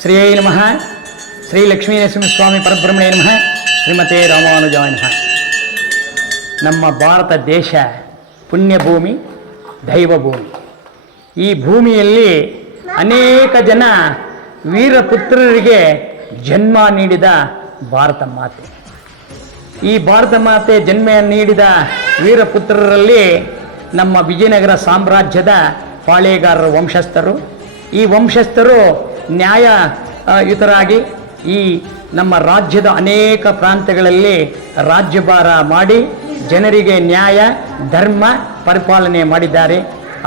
ಶ್ರೀಯೈ ನಮಃ ಶ್ರೀ ಲಕ್ಷ್ಮೀ ನರಸಿಂಹಸ್ವಾಮಿ ಪರಬ್ರಹ್ಮಣೇ ನಮಃ ಶ್ರೀಮತೆ ರಾಮಾನುಜಾಯ ನಮಃ ನಮ್ಮ ಭಾರತ ದೇಶ ಪುಣ್ಯಭೂಮಿ, ದೈವಭೂಮಿ. ಈ ಭೂಮಿಯಲ್ಲಿ ಅನೇಕ ಜನ ವೀರಪುತ್ರರಿಗೆ ಜನ್ಮ ನೀಡಿದ ಭಾರತ ಮಾತೆ. ಈ ಭಾರತ ಮಾತೆ ಜನ್ಮ ನೀಡಿದ ವೀರಪುತ್ರರಲ್ಲಿ ನಮ್ಮ ವಿಜಯನಗರ ಸಾಮ್ರಾಜ್ಯದ ಪಾಳೇಗಾರರ ವಂಶಸ್ಥರು. ಈ ವಂಶಸ್ಥರು ನ್ಯಾಯ ಇತರಾಗಿ ಈ ನಮ್ಮ ರಾಜ್ಯದ ಅನೇಕ ಪ್ರಾಂತ್ಯಗಳಲ್ಲಿ ರಾಜ್ಯಭಾರ ಮಾಡಿ ಜನರಿಗೆ ನ್ಯಾಯ, ಧರ್ಮ ಪರಿಪಾಲನೆ ಮಾಡಿದ್ದಾರೆ.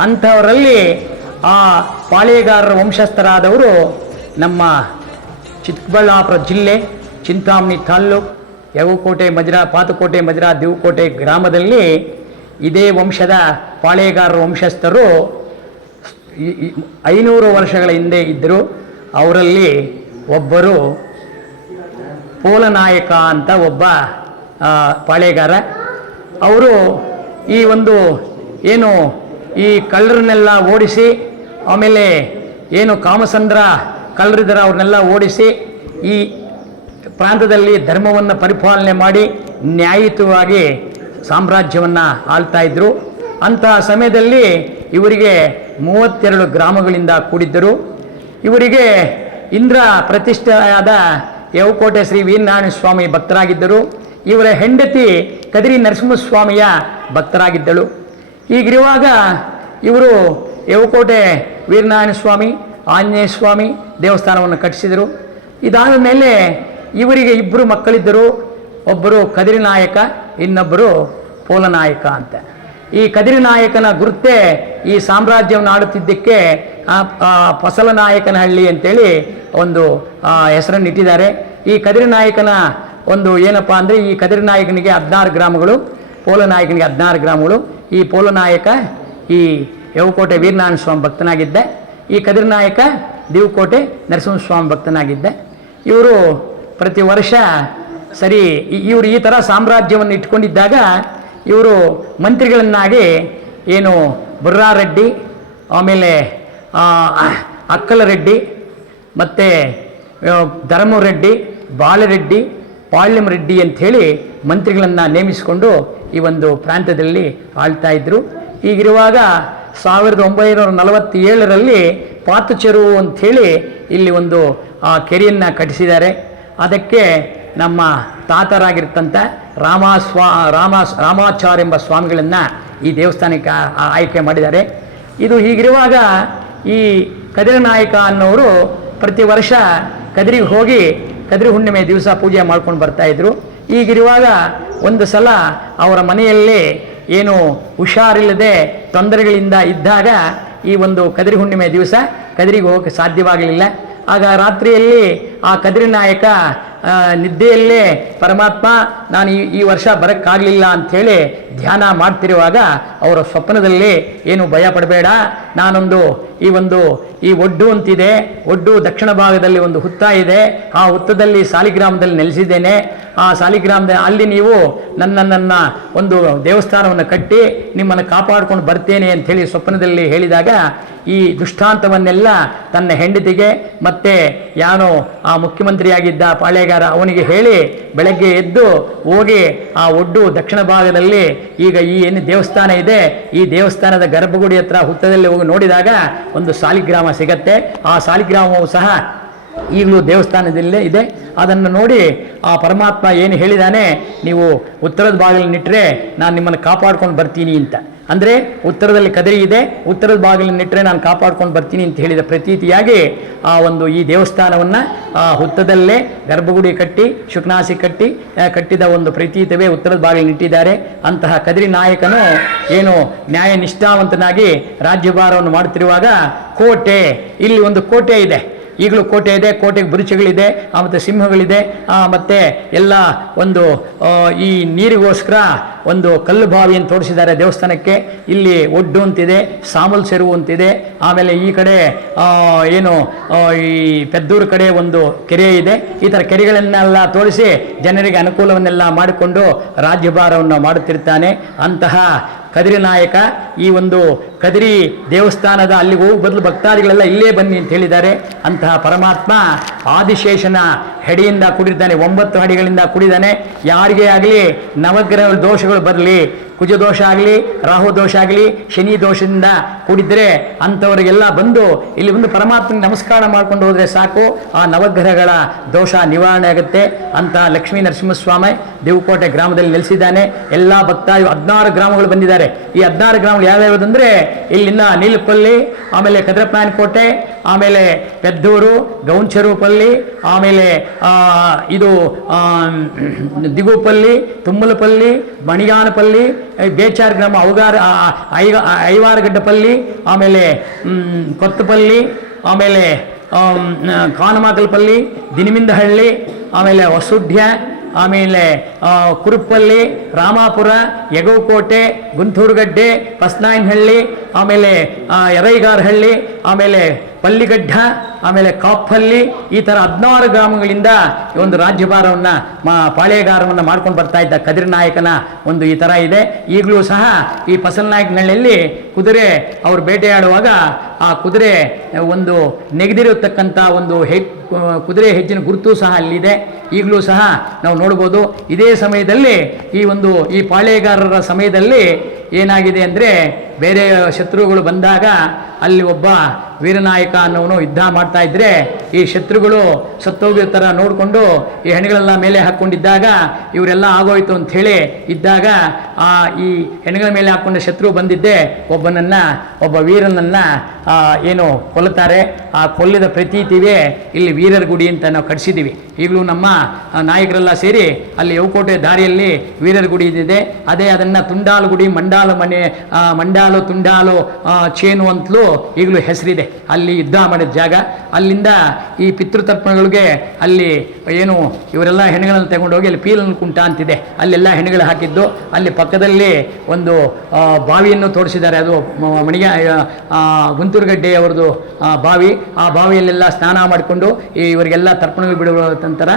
ಅಂಥವರಲ್ಲಿ ಆ ಪಾಳೇಗಾರರ ವಂಶಸ್ಥರಾದವರು ನಮ್ಮ ಚಿಕ್ಕಬಳ್ಳಾಪುರ ಜಿಲ್ಲೆ, ಚಿಂತಾಮಣಿ ತಾಲ್ಲೂಕು ಯಗುಕೋಟೆ ಮಜರಾ, ಪಾತಕೋಟೆ, ಮಜ್ರಾ, ದೇವಕೋಟೆ ಗ್ರಾಮದಲ್ಲಿ ಇದೇ ವಂಶದ ಪಾಳೇಗಾರರ ವಂಶಸ್ಥರು ಐನೂರು ವರ್ಷಗಳ ಹಿಂದೆ ಇದ್ದರು. ಅವರಲ್ಲಿ ಒಬ್ಬರು ಪೋಲನಾಯಕ ಅಂತ ಒಬ್ಬ ಪಾಳೆಗಾರ. ಅವರು ಈ ಒಂದು ಏನು ಈ ಕಳ್ಳರನ್ನೆಲ್ಲ ಓಡಿಸಿ, ಆಮೇಲೆ ಏನು ಕಾಮಸಂದ್ರ ಕಳ್ಳರಿದ್ದರ ಅವ್ರನ್ನೆಲ್ಲ ಓಡಿಸಿ ಈ ಪ್ರಾಂತದಲ್ಲಿ ಧರ್ಮವನ್ನು ಪರಿಪಾಲನೆ ಮಾಡಿ ನ್ಯಾಯಯುತವಾಗಿ ಸಾಮ್ರಾಜ್ಯವನ್ನು ಆಳ್ತಾ ಇದ್ದರು ಅಂತಹ ಸಮಯದಲ್ಲಿ ಇವರಿಗೆ ಮೂವತ್ತೆರಡು ಗ್ರಾಮಗಳಿಂದ ಕೂಡಿದ್ದರು. ಇವರಿಗೆ ಇಂದ್ರ ಪ್ರತಿಷ್ಠೆಯಾದ ಯವಕೋಟೆ ಶ್ರೀ ವೀರನಾರಾಯಣ ಸ್ವಾಮಿ ಭಕ್ತರಾಗಿದ್ದರು. ಇವರ ಹೆಂಡತಿ ಕದರಿ ನರಸಿಂಹಸ್ವಾಮಿಯ ಭಕ್ತರಾಗಿದ್ದಳು. ಈಗಿರುವಾಗ ಇವರು ಯವಕೋಟೆ ವೀರನಾರಾಯಣ ಸ್ವಾಮಿ ಆಂಜನೇಯ ಸ್ವಾಮಿ ದೇವಸ್ಥಾನವನ್ನು ಕಟ್ಟಿಸಿದರು. ಇದಾದ ಮೇಲೆ ಇವರಿಗೆ ಇಬ್ಬರು ಮಕ್ಕಳಿದ್ದರು. ಒಬ್ಬರು ಕದಿರಿ ನಾಯಕ, ಇನ್ನೊಬ್ಬರು ಪೋಲನಾಯಕ ಅಂತ. ಈ ಕದಿರಿ ನಾಯಕನ ಗುರುತೇ ಈ ಸಾಮ್ರಾಜ್ಯವನ್ನು ಆಡುತ್ತಿದ್ದಕ್ಕೆ ಫಸಲನಾಯಕನಹಳ್ಳಿ ಅಂತೇಳಿ ಒಂದು ಹೆಸರನ್ನು ಇಟ್ಟಿದ್ದಾರೆ. ಈ ಕದಿರಿ ನಾಯಕನ ಒಂದು ಏನಪ್ಪ ಅಂದರೆ ಈ ಕದಿರಿ ನಾಯಕನಿಗೆ ಹದಿನಾರು ಗ್ರಾಮಗಳು ಪೋಲನಾಯಕನಿಗೆ ಹದಿನಾರು ಗ್ರಾಮಗಳು. ಈ ಪೋಲನಾಯಕ ಈ ಯವಕೋಟೆ ವೀರನಾರಾಯಣ ಸ್ವಾಮಿ ಭಕ್ತನಾಗಿದ್ದೆ. ಈ ಕದಿರಿ ನಾಯಕ ದೇವಕೋಟೆ ನರಸಿಂಹಸ್ವಾಮಿ ಭಕ್ತನಾಗಿದ್ದೆ. ಇವರು ಪ್ರತಿ ವರ್ಷ ಸರಿ ಇವರು ಈ ಥರ ಸಾಮ್ರಾಜ್ಯವನ್ನು ಇಟ್ಕೊಂಡಿದ್ದಾಗ ಇವರು ಮಂತ್ರಿಗಳನ್ನಾಗಿ ಏನು ಬುರ್ರಾರೆಡ್ಡಿ, ಆಮೇಲೆ ಅಕ್ಕಲರೆಡ್ಡಿ, ಮತ್ತು ಧರ್ಮರೆಡ್ಡಿ, ಬಾಳರೆಡ್ಡಿ ಪಾಳ್ಯಂ ರೆಡ್ಡಿ ಅಂಥೇಳಿ ಮಂತ್ರಿಗಳನ್ನು ನೇಮಿಸಿಕೊಂಡು ಈ ಒಂದು ಪ್ರಾಂತ್ಯದಲ್ಲಿ ಆಳ್ತಾ ಇದ್ದರು ಈಗಿರುವಾಗ ಸಾವಿರದ ಒಂಬೈನೂರ ನಲವತ್ತೇಳರಲ್ಲಿ ಪಾತುಚೆರು ಅಂಥೇಳಿ ಇಲ್ಲಿ ಒಂದು ಕೆರೆಯನ್ನು ಕಟ್ಟಿಸಿದ್ದಾರೆ. ಅದಕ್ಕೆ ನಮ್ಮ ತಾತರಾಗಿರ್ತಂಥ ರಾಮ ಸ್ವಾ, ರಾಮ ರಾಮಾಚಾರ್ ಎಂಬ ಸ್ವಾಮಿಗಳನ್ನು ಈ ದೇವಸ್ಥಾನಕ್ಕೆ ಆಯ್ಕೆ ಮಾಡಿದ್ದಾರೆ. ಇದು ಹೀಗಿರುವಾಗ ಈ ಕದಿರ ನಾಯಕ ಅನ್ನೋರು ಪ್ರತಿ ವರ್ಷ ಕದಿರಿಗೆ ಹೋಗಿ ಕದಿರಿ ಹುಣ್ಣಿಮೆ ದಿವಸ ಪೂಜೆ ಮಾಡ್ಕೊಂಡು ಬರ್ತಾ ಇದ್ರು. ಈಗಿರುವಾಗ ಒಂದು ಸಲ ಅವರ ಮನೆಯಲ್ಲಿ ಏನು ಹುಷಾರಿಲ್ಲದೆ ತೊಂದರೆಗಳಿಂದ ಇದ್ದಾಗ ಈ ಒಂದು ಕದಿರಿ ಹುಣ್ಣಿಮೆ ದಿವಸ ಕದಿರಿಗೆ ಹೋಗಕ್ಕೆ ಸಾಧ್ಯವಾಗಲಿಲ್ಲ. ಆಗ ರಾತ್ರಿಯಲ್ಲಿ ಆ ಕದಿರಿ ನಾಯಕ ನಿದ್ದೆಯಲ್ಲೇ ಪರಮಾತ್ಮ, ನಾನು ಈ ಈ ವರ್ಷ ಬರೋಕ್ಕಾಗಲಿಲ್ಲ ಅಂಥೇಳಿ ಧ್ಯಾನ ಮಾಡ್ತಿರುವಾಗ ಅವರ ಸ್ವಪ್ನದಲ್ಲಿ ಏನು ಭಯ ಪಡಬೇಡ. ನಾನೊಂದು ಈ ಒಂದು, ಈ ಒಡ್ಡು ಅಂತಿದೆ. ಒಡ್ಡು ದಕ್ಷಿಣ ಭಾಗದಲ್ಲಿ ಒಂದು ಹುತ್ತ ಇದೆ. ಆ ಹುತ್ತದಲ್ಲಿ ಸಾಲಿಗ್ರಾಮದಲ್ಲಿ ನೆಲೆಸಿದ್ದೇನೆ. ಆ ಸಾಲಿಗ್ರಾಮದ ಅಲ್ಲಿ ನೀವು ನನ್ನ ನನ್ನ ಒಂದು ದೇವಸ್ಥಾನವನ್ನು ಕಟ್ಟಿ ನಿಮ್ಮನ್ನು ಕಾಪಾಡಿಕೊಂಡು ಬರ್ತೇನೆ ಅಂತ ಹೇಳಿ ಸ್ವಪ್ನದಲ್ಲಿ ಹೇಳಿದಾಗ ಈ ದುಷ್ಟಾಂತವನ್ನೆಲ್ಲ ತನ್ನ ಹೆಂಡತಿಗೆ ಮತ್ತೆ ಯಾನೋ ಆ ಮುಖ್ಯಮಂತ್ರಿಯಾಗಿದ್ದ ಪಾಳೆಗಾರ ಅವನಿಗೆ ಹೇಳಿ ಬೆಳಗ್ಗೆ ಎದ್ದು ಹೋಗಿ ಆ ಒಡ್ಡು ದಕ್ಷಿಣ ಭಾಗದಲ್ಲಿ ಈಗ ಈ ಏನು ದೇವಸ್ಥಾನ ಇದೆ, ಈ ದೇವಸ್ಥಾನದ ಗರ್ಭಗುಡಿ ಹತ್ರ ಹುತ್ತದಲ್ಲಿ ಹೋಗಿ ನೋಡಿದಾಗ ಒಂದು ಸಾಲಿಗ್ರಾಮ ಸಿಗತ್ತೆ. ಆ ಸಾಲಿಗ್ರಾಮವು ಸಹ ಈಗಲೂ ದೇವಸ್ಥಾನದಲ್ಲೇ ಇದೆ. ಅದನ್ನು ನೋಡಿ ಆ ಪರಮಾತ್ಮ ಏನು ಹೇಳಿದಾನೆ, ನೀವು ಉತ್ತರದ ಬಾಗಿಲನ್ನಿಟ್ಟರೆ ನಾನು ನಿಮ್ಮನ್ನು ಕಾಪಾಡ್ಕೊಂಡು ಬರ್ತೀನಿ ಅಂತ. ಅಂದರೆ ಉತ್ತರದಲ್ಲಿ ಕದರಿ ಇದೆ, ಉತ್ತರದ ಬಾಗಿಲನ್ನಿಟ್ಟರೆ ನಾನು ಕಾಪಾಡ್ಕೊಂಡು ಬರ್ತೀನಿ ಅಂತ ಹೇಳಿದ ಪ್ರತೀತಿಯಾಗಿ ಆ ಒಂದು ಈ ದೇವಸ್ಥಾನವನ್ನು ಆ ಹುತ್ತದಲ್ಲೇ ಗರ್ಭಗುಡಿ ಕಟ್ಟಿ, ಶುಕ್ನಾಸಿ ಕಟ್ಟಿ ಕಟ್ಟಿದ ಒಂದು ಪ್ರತೀತವೇ ಉತ್ತರದ ಬಾಗಿಲನ್ನಿಟ್ಟಿದ್ದಾರೆ ಅಂತಹ ಕದರಿ ನಾಯಕನು ಏನು ನ್ಯಾಯ ನಿಷ್ಠಾವಂತನಾಗಿ ರಾಜ್ಯಭಾರವನ್ನು ಮಾಡುತ್ತಿರುವಾಗ ಕೋಟೆ, ಇಲ್ಲಿ ಒಂದು ಕೋಟೆ ಇದೆ. ಈಗಲೂ ಕೋಟೆ ಇದೆ, ಕೋಟೆಗೆ ಬುರುಚಗಳಿದೆ ಮತ್ತು ಸಿಂಹಗಳಿದೆ ಮತ್ತೆ ಎಲ್ಲ ಒಂದು ಈ ನೀರಿಗೋಸ್ಕರ ಒಂದು ಕಲ್ಲು ಬಾವಿಯನ್ನು ತೋರಿಸಿದ್ದಾರೆ ದೇವಸ್ಥಾನಕ್ಕೆ. ಇಲ್ಲಿ ಒಡ್ಡು ಅಂತಿದೆ, ಸಾಮಲ್ ಸೆರು ಅಂತಿದೆ. ಆಮೇಲೆ ಈ ಕಡೆ ಏನು ಈ ಪೆದ್ದೂರು ಕಡೆ ಒಂದು ಕೆರೆ ಇದೆ. ಈ ಥರ ಕೆರೆಗಳನ್ನೆಲ್ಲ ತೋರಿಸಿ ಜನರಿಗೆ ಅನುಕೂಲವನ್ನೆಲ್ಲ ಮಾಡಿಕೊಂಡು ರಾಜ್ಯಭಾರವನ್ನು ಮಾಡುತ್ತಿರ್ತಾನೆ. ಅಂತಹ ಕದಿರಿ ನಾಯಕ, ಈ ಒಂದು ಕದಿರಿ ದೇವಸ್ಥಾನದ ಅಲ್ಲಿ ಹೋಗಿ ಬದಲು ಭಕ್ತಾದಿಗಳೆಲ್ಲ ಇಲ್ಲೇ ಬನ್ನಿ ಅಂತ ಹೇಳಿದ್ದಾರೆ. ಅಂತಹ ಪರಮಾತ್ಮ ಆದಿಶೇಷನ ಹೆಡಿಯಿಂದ ಕುಡಿದ್ದಾನೆ, ಒಂಬತ್ತು ಹಡಿಗಳಿಂದ ಕುಡಿದಾನೆ ಯಾರಿಗೇ ಆಗಲಿ ನವಗ್ರಹ ದೋಷಗಳು ಬರಲಿ ಕುಜ ದೋಷ ಆಗಲಿ, ರಾಹು ದೋಷ ಆಗಲಿ, ಶನಿ ದೋಷದಿಂದ ಕೂಡಿದ್ರೆ ಅಂಥವರಿಗೆಲ್ಲ ಬಂದು ಇಲ್ಲಿ ಬಂದು ಪರಮಾತ್ಮನ ನಮಸ್ಕಾರ ಮಾಡ್ಕೊಂಡು ಹೋದರೆ ಸಾಕು. ಆ ನವಗ್ರಹಗಳ ದೋಷ ನಿವಾರಣೆ ಆಗುತ್ತೆ ಅಂತ ಲಕ್ಷ್ಮೀ ನರಸಿಂಹಸ್ವಾಮಿ ದೇವಕೋಟೆ ಗ್ರಾಮದಲ್ಲಿ ನೆಲೆಸಿದ್ದಾನೆ. ಎಲ್ಲ ಭಕ್ತಾದಿ ಹದಿನಾರು ಗ್ರಾಮಗಳು ಬಂದಿದ್ದಾರೆ. ಈ ಹದಿನಾರು ಗ್ರಾಮಗಳು ಯಾವ್ಯಾವುದಂದ್ರೆ ಇಲ್ಲಿಂದ ನೀಲಪಲ್ಲಿ ಆಮೇಲೆ ಕದ್ರಪ್ಪನ ಕೋಟೆ ಆಮೇಲೆ ಪೆದ್ದೂರು ಗೌಂಚರೂಪಲ್ಲಿ ಆಮೇಲೆ ಇದು ದಿಗುಪಲ್ಲಿ ತುಮ್ಮಲಪಲ್ಲಿ ಮಣಿಗಾನಪಲ್ಲಿ ಬೇಚಾರ್ ಗ್ರಾಮ ಅವಗಾರ ಐವ ಐವಾರಗಡ್ಡಪಲ್ಲಿ ಆಮೇಲೆ ಕೊತ್ತಪಲ್ಲಿ ಆಮೇಲೆ ಆಮ್, ಕಾನಮಾಕಲ್ಪಲ್ಲಿ ದಿನಮಿಂದಹಳ್ಳಿ ಆಮೇಲೆ ವಸುಢ್ಯ ಆಮೇಲೆ ಕುರುಪಲ್ಲಿ ರಾಮಾಪುರ ಯಗೋಕೋಟೆ ಗುಂತೂರುಗಡ್ಡೆ ಪಸ್ನಾಯನಹಳ್ಳಿ ಆಮೇಲೆ ಎರೈಗಾರ್ಹಳ್ಳಿ ಆಮೇಲೆ ಪಲ್ಲಿಗಡ್ಡ, ಆಮೇಲೆ ಕಾಪಲ್ಲಿ ಈ ಥರ ಹದಿನಾರು ಗ್ರಾಮಗಳಿಂದ ಈ ಒಂದು ರಾಜ್ಯಭಾರವನ್ನು ಮಾ ಪಾಳೆಗಾರವನ್ನು ಮಾಡ್ಕೊಂಡು ಬರ್ತಾ ಇದ್ದ ಕದಿರ್ ನಾಯಕನ ಒಂದು ಈ ಥರ ಇದೆ. ಈಗಲೂ ಸಹ ಈ ಫಸಲ್ನಾಯಕನಹಳ್ಳಿಯಲ್ಲಿ ಕುದುರೆ ಅವರು ಬೇಟೆಯಾಡುವಾಗ ಆ ಕುದುರೆ ಒಂದು ನೆಗೆದಿರತಕ್ಕಂಥ ಒಂದು ಹೆ, ಕುದುರೆ ಹೆಜ್ಜಿನ ಗುರುತು ಸಹ ಅಲ್ಲಿದೆ. ಈಗಲೂ ಸಹ ನಾವು ನೋಡ್ಬೋದು. ಇದೇ ಸಮಯದಲ್ಲಿ ಈ ಒಂದು ಈ ಪಾಳೆಗಾರರ ಸಮಯದಲ್ಲಿ ಏನಾಗಿದೆ ಅಂದರೆ ಬೇರೆ ಶತ್ರುಗಳು ಬಂದಾಗ ಅಲ್ಲಿ ಒಬ್ಬ ವೀರನಾಯಕ ಅನ್ನೋನು ಯುದ್ಧ ಮಾಡ್ತಾ ಇದ್ರೆ ಈ ಶತ್ರುಗಳು ಸತ್ತೋಗಿರೋ ಥರ ನೋಡಿಕೊಂಡು ಈ ಹೆಣಗಳೆಲ್ಲ ಮೇಲೆ ಹಾಕ್ಕೊಂಡಿದ್ದಾಗ ಇವರೆಲ್ಲ ಆಗೋಯ್ತು ಅಂತ ಹೇಳಿ ಇದ್ದಾಗ ಆ ಈ ಹೆಣ್ಣುಗಳ ಮೇಲೆ ಹಾಕ್ಕೊಂಡ ಶತ್ರು ಬಂದಿದ್ದೆ ಒಬ್ಬನನ್ನ ಒಬ್ಬ ವೀರನನ್ನ ಏನು ಕೊಲ್ಲುತ್ತಾರೆ. ಆ ಕೊಲ್ಲಿದ ಪ್ರತೀತಿವೇ ಇಲ್ಲಿ ವೀರರ ಗುಡಿ ಅಂತ ನಾವು ಕಟ್ಸಿದ್ದೀವಿ ಈಗಲೂ ನಮ್ಮ ನಾಯಕರೆಲ್ಲ ಸೇರಿ ಅಲ್ಲಿ ಯೌಕೋಟೆ ದಾರಿಯಲ್ಲಿ ವೀರರ ಗುಡಿ ಇದೆ. ಅದೇ ಅದನ್ನು ತುಂಡಾಲು ಗುಡಿ ಮಂಡಾಲ ಮನೆ ಆ, ತುಂಡಾಲು ಆ, ಚೇನು ಅಂತಲೂ ಈಗಲೂ ಹೆಸರಿದೆ. ಅಲ್ಲಿ ಯುದ್ಧ ಮಾಡಿದ ಜಾಗ. ಅಲ್ಲಿಂದ ಈ ಪಿತೃತರ್ಪಣಗಳಿಗೆ ಅಲ್ಲಿ ಏನು ಇವರೆಲ್ಲ ಹೆಣ್ಣುಗಳನ್ನು ತಗೊಂಡೋಗಿ ಅಲ್ಲಿ ಪೀಲನ್ ಕುಂಟ ಅಂತಿದೆ. ಅಲ್ಲೆಲ್ಲ ಹೆಣ್ಣುಗಳು ಹಾಕಿದ್ದು. ಅಲ್ಲಿ ಪಕ್ಕದಲ್ಲಿ ಒಂದು ಬಾವಿಯನ್ನು ತೋರಿಸಿದ್ದಾರೆ. ಅದು ಮಣಿಗೆ ಮಣಿಗ ಆ, ಗುಂತೂರುಗಡ್ಡೆ ಅವರದು ಆ, ಬಾವಿ. ಆ ಬಾವಿಯಲ್ಲೆಲ್ಲ ಸ್ನಾನ ಮಾಡಿಕೊಂಡು ಈ ಇವರಿಗೆಲ್ಲ ತರ್ಪಣಗಳು ಬಿಡುವ ನಂತರ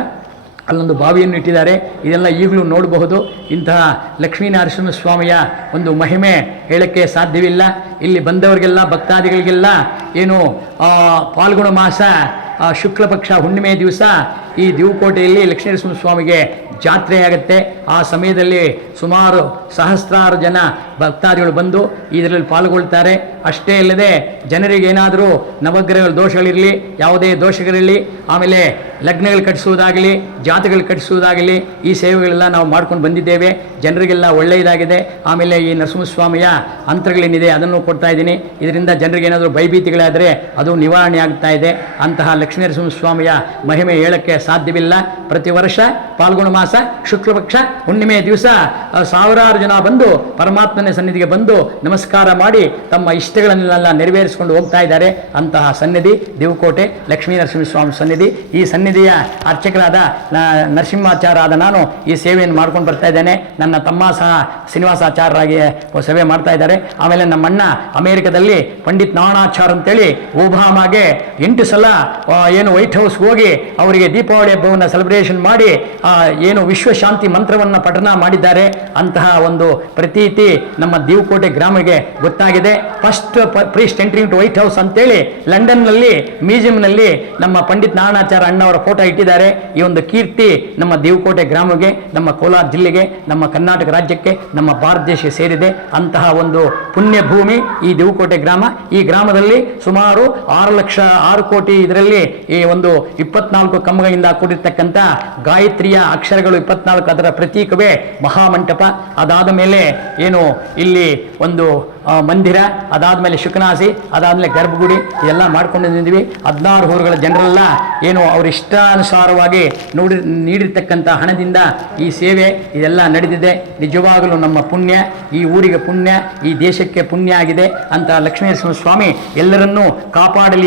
ಅಲ್ಲೊಂದು ಬಾವಿಯನ್ನು ಇಟ್ಟಿದ್ದಾರೆ. ಇದೆಲ್ಲ ಈಗಲೂ ನೋಡಬಹುದು. ಇಂತಹ ಲಕ್ಷ್ಮೀನರಸಿಂಹ ಸ್ವಾಮಿಯ ಒಂದು ಮಹಿಮೆ ಹೇಳಕ್ಕೆ ಸಾಧ್ಯವಿಲ್ಲ. ಇಲ್ಲಿ ಬಂದವರಿಗೆಲ್ಲ, ಭಕ್ತಾದಿಗಳಿಗೆಲ್ಲ ಏನು ಪಾಲ್ಗುಣ ಮಾಸ ಶುಕ್ಲ ಪಕ್ಷ ಹುಣ್ಣಿಮೆ ದಿವಸ ಈ ದೇವಕೋಟೆಯಲ್ಲಿ ಲಕ್ಷ್ಮೀನರಸಿಂಹ ಸ್ವಾಮಿಗೆ ಜಾತ್ರೆ ಆಗುತ್ತೆ ಆ ಸಮಯದಲ್ಲಿ ಸುಮಾರು ಸಹಸ್ರಾರು ಜನ ಭಕ್ತಾದಿಗಳು ಬಂದು ಇದರಲ್ಲಿ ಪಾಲ್ಗೊಳ್ತಾರೆ. ಅಷ್ಟೇ ಅಲ್ಲದೆ ಜನರಿಗೆ ಏನಾದರೂ ನವಗ್ರಹ ದೋಷಗಳಿರಲಿ, ಯಾವುದೇ ದೋಷಗಳಿರಲಿ, ಆಮೇಲೆ ಲಗ್ನಗಳು ಕಟ್ಟಿಸುವುದಾಗಲಿ ಜಾತಿಗಳು ಕಟ್ಟಿಸುವುದಾಗಲಿ ಈ ಸೇವೆಗಳೆಲ್ಲ ನಾವು ಮಾಡ್ಕೊಂಡು ಬಂದಿದ್ದೇವೆ. ಜನರಿಗೆಲ್ಲ ಒಳ್ಳೆಯದಾಗಿದೆ. ಆಮೇಲೆ ಈ ನರಸಿಂಹಸ್ವಾಮಿಯ ಅಂತರಗಳೇನಿದೆ ಅದನ್ನು ಕೊಡ್ತಾ ಇದ್ದೀನಿ. ಇದರಿಂದ ಜನರಿಗೆ ಏನಾದರೂ ಭಯಭೀತಿಗಳಾದರೆ ಅದು ನಿವಾರಣೆ ಆಗ್ತಾ ಇದೆ. ಅಂತಹ ಲಕ್ಷ್ಮೀ ನರಸಿಂಹಸ್ವಾಮಿಯ ಮಹಿಮೆ ಹೇಳಕ್ಕೆ ಸಾಧ್ಯವಿಲ್ಲ. ಪ್ರತಿ ವರ್ಷ ಪಾಲ್ಗುಣ ಮಾಸ ಶುಕ್ಲಪಕ್ಷ ಹುಣ್ಣಿಮೆ ದಿವಸ ಸಾವಿರಾರು ಜನ ಬಂದು ಪರಮಾತ್ಮನ ಸನ್ನಿಧಿಗೆ ಬಂದು ನಮಸ್ಕಾರ ಮಾಡಿ ತಮ್ಮ ಇಷ್ಟಗಳನ್ನೆಲ್ಲ ನೆರವೇರಿಸಿಕೊಂಡು ಹೋಗ್ತಾ ಇದ್ದಾರೆ. ಅಂತಹ ಸನ್ನಿಧಿ, ದೇವಕೋಟೆ ಲಕ್ಷ್ಮೀ ನರಸಿಂಹಸ್ವಾಮಿ ಸನ್ನಿಧಿ. ಈ ಸನ್ನಿಧಿಯ ಅರ್ಚಕರಾದ ನರಸಿಂಹಾಚಾರ ಆದ ನಾನು ಈ ಸೇವೆಯನ್ನು ಮಾಡ್ಕೊಂಡು ಬರ್ತಾ ಇದ್ದೇನೆ. ನನ್ನ ತಮ್ಮ ಸಹ ಶ್ರೀನಿವಾಸಾಚಾರ್ಯರಾಗಿ ಸೇವೆ ಮಾಡ್ತಾ ಇದ್ದಾರೆ. ಆಮೇಲೆ ನಮ್ಮಣ್ಣ ಅಮೆರಿಕದಲ್ಲಿ ಪಂಡಿತ್ ನಾರಾಯಣಾಚಾರ್ ಅಂತೇಳಿ, ಓಬಾಮಾಗೆ ಎಂಟು ಸಲ ಏನು ವೈಟ್ ಹೌಸ್ ಹೋಗಿ ಅವರಿಗೆ ದೀಪಾವಳಿ ಹಬ್ಬವನ್ನು ಸೆಲೆಬ್ರೇಷನ್ ಮಾಡಿ ಆ, ಏನು ವಿಶ್ವಶಾಂತಿ ಮಂತ್ರವನ್ನು ಪಠನ ಮಾಡಿದ್ದಾರೆ ಅಂತಹ ಒಂದು ಪ್ರತೀತಿ ನಮ್ಮ ದೀವಕೋಟೆ ಗ್ರಾಮಕ್ಕೆ ಗೊತ್ತಾಗಿದೆ. First priest entering to White House ಅಂತೇಳಿ ಲಂಡನ್ನಲ್ಲಿ, ಮ್ಯೂಸಿಯಂನಲ್ಲಿ ನಮ್ಮ ಪಂಡಿತ್ ನಾರಾಯಣಾಚಾರ ಅಣ್ಣವರ ಫೋಟೋ ಇಟ್ಟಿದ್ದಾರೆ. ಈ ಒಂದು ಕೀರ್ತಿ ನಮ್ಮ ದೇವಕೋಟೆ ಗ್ರಾಮಕ್ಕೆ, ನಮ್ಮ ಕೋಲಾರ ಜಿಲ್ಲೆಗೆ, ನಮ್ಮ ಕರ್ನಾಟಕ ರಾಜ್ಯಕ್ಕೆ, ನಮ್ಮ ಭಾರತ ದೇಶಕ್ಕೆ ಸೇರಿದೆ. ಅಂತಹ ಒಂದು ಪುಣ್ಯ ಭೂಮಿ ಈ ದೇವಕೋಟೆ ಗ್ರಾಮ. ಈ ಗ್ರಾಮದಲ್ಲಿ ಸುಮಾರು ಆರು ಲಕ್ಷ, ಆರು ಕೋಟಿ ಇದರಲ್ಲಿ ಈ ಒಂದು ಇಪ್ಪತ್ನಾಲ್ಕು ಕಂಬಗಳಿಂದ ಕೂಡಿರ್ತಕ್ಕಂಥ ಗಾಯತ್ರಿಯ ಅಕ್ಷರಗಳು ಇಪ್ಪತ್ನಾಲ್ಕು ಅದರ ಪ್ರತೀಕವೇ ಮಹಾಮಂಟಪ. ಅದಾದ ಮೇಲೆ ಏನು ಇಲ್ಲಿ ಒಂದು ಮಂದಿರ, ಅದಾದಮೇಲೆ ಶುಕನಾಸಿ, ಅದಾದಮೇಲೆ ಗರ್ಭಗುಡಿ, ಇದೆಲ್ಲ ಮಾಡ್ಕೊಂಡಿದ್ದೀವಿ. ಹದಿನಾರು ಊರುಗಳ ಜನರೆಲ್ಲ ಏನು ಅವ್ರ ಇಷ್ಟಾನುಸಾರವಾಗಿ ನೋಡಿ, ನೀಡಿರ್ತಕ್ಕಂಥ ಹಣದಿಂದ ಈ ಸೇವೆ ಇದೆಲ್ಲ ನಡೆದಿದೆ. ನಿಜವಾಗಲೂ ನಮ್ಮ ಪುಣ್ಯ, ಈ ಊರಿಗೆ ಪುಣ್ಯ, ಈ ದೇಶಕ್ಕೆ ಪುಣ್ಯ ಆಗಿದೆ ಅಂತ ಲಕ್ಷ್ಮೀ ಸ್ವಾಮಿ ಎಲ್ಲರನ್ನೂ ಕಾಪಾಡಲಿ